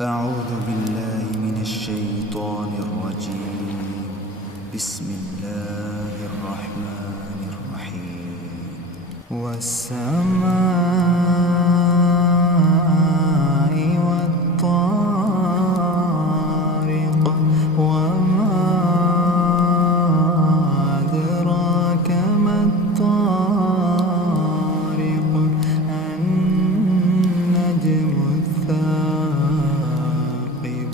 أعوذ بالله من الشيطان الرجيم. بسم الله الرحمن الرحيم. والسماء والطارق وما أدراك ما الطارق النجم الثاقب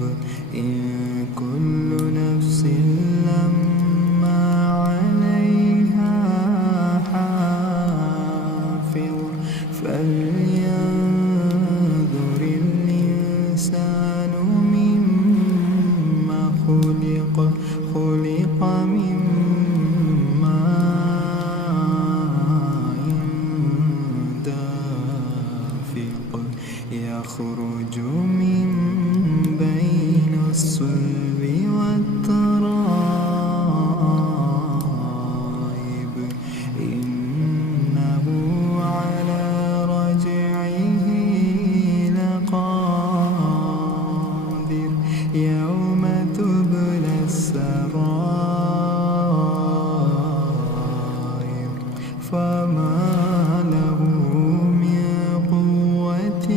إن كل نفس لما عليها حافظ فلينظر الإنسان مما خلق من ماء دافق يخرج من بين الصلب والترائب إنه على رجعه لقادر يوم تبلى السرائر فما له من قوة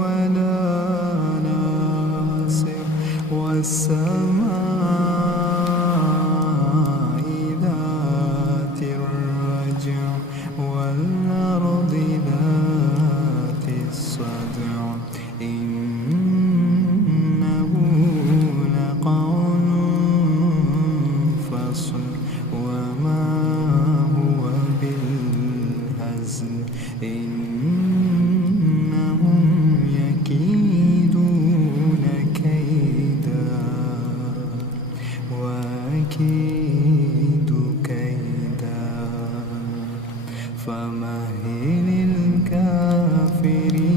ولا ناصر والسماء ذات الرجع والأرض ذات الصدع إنه لقول فصل وما هو بالهزل إنهم يكيدون كيدا وأكيد كيدا فمهل الكافرين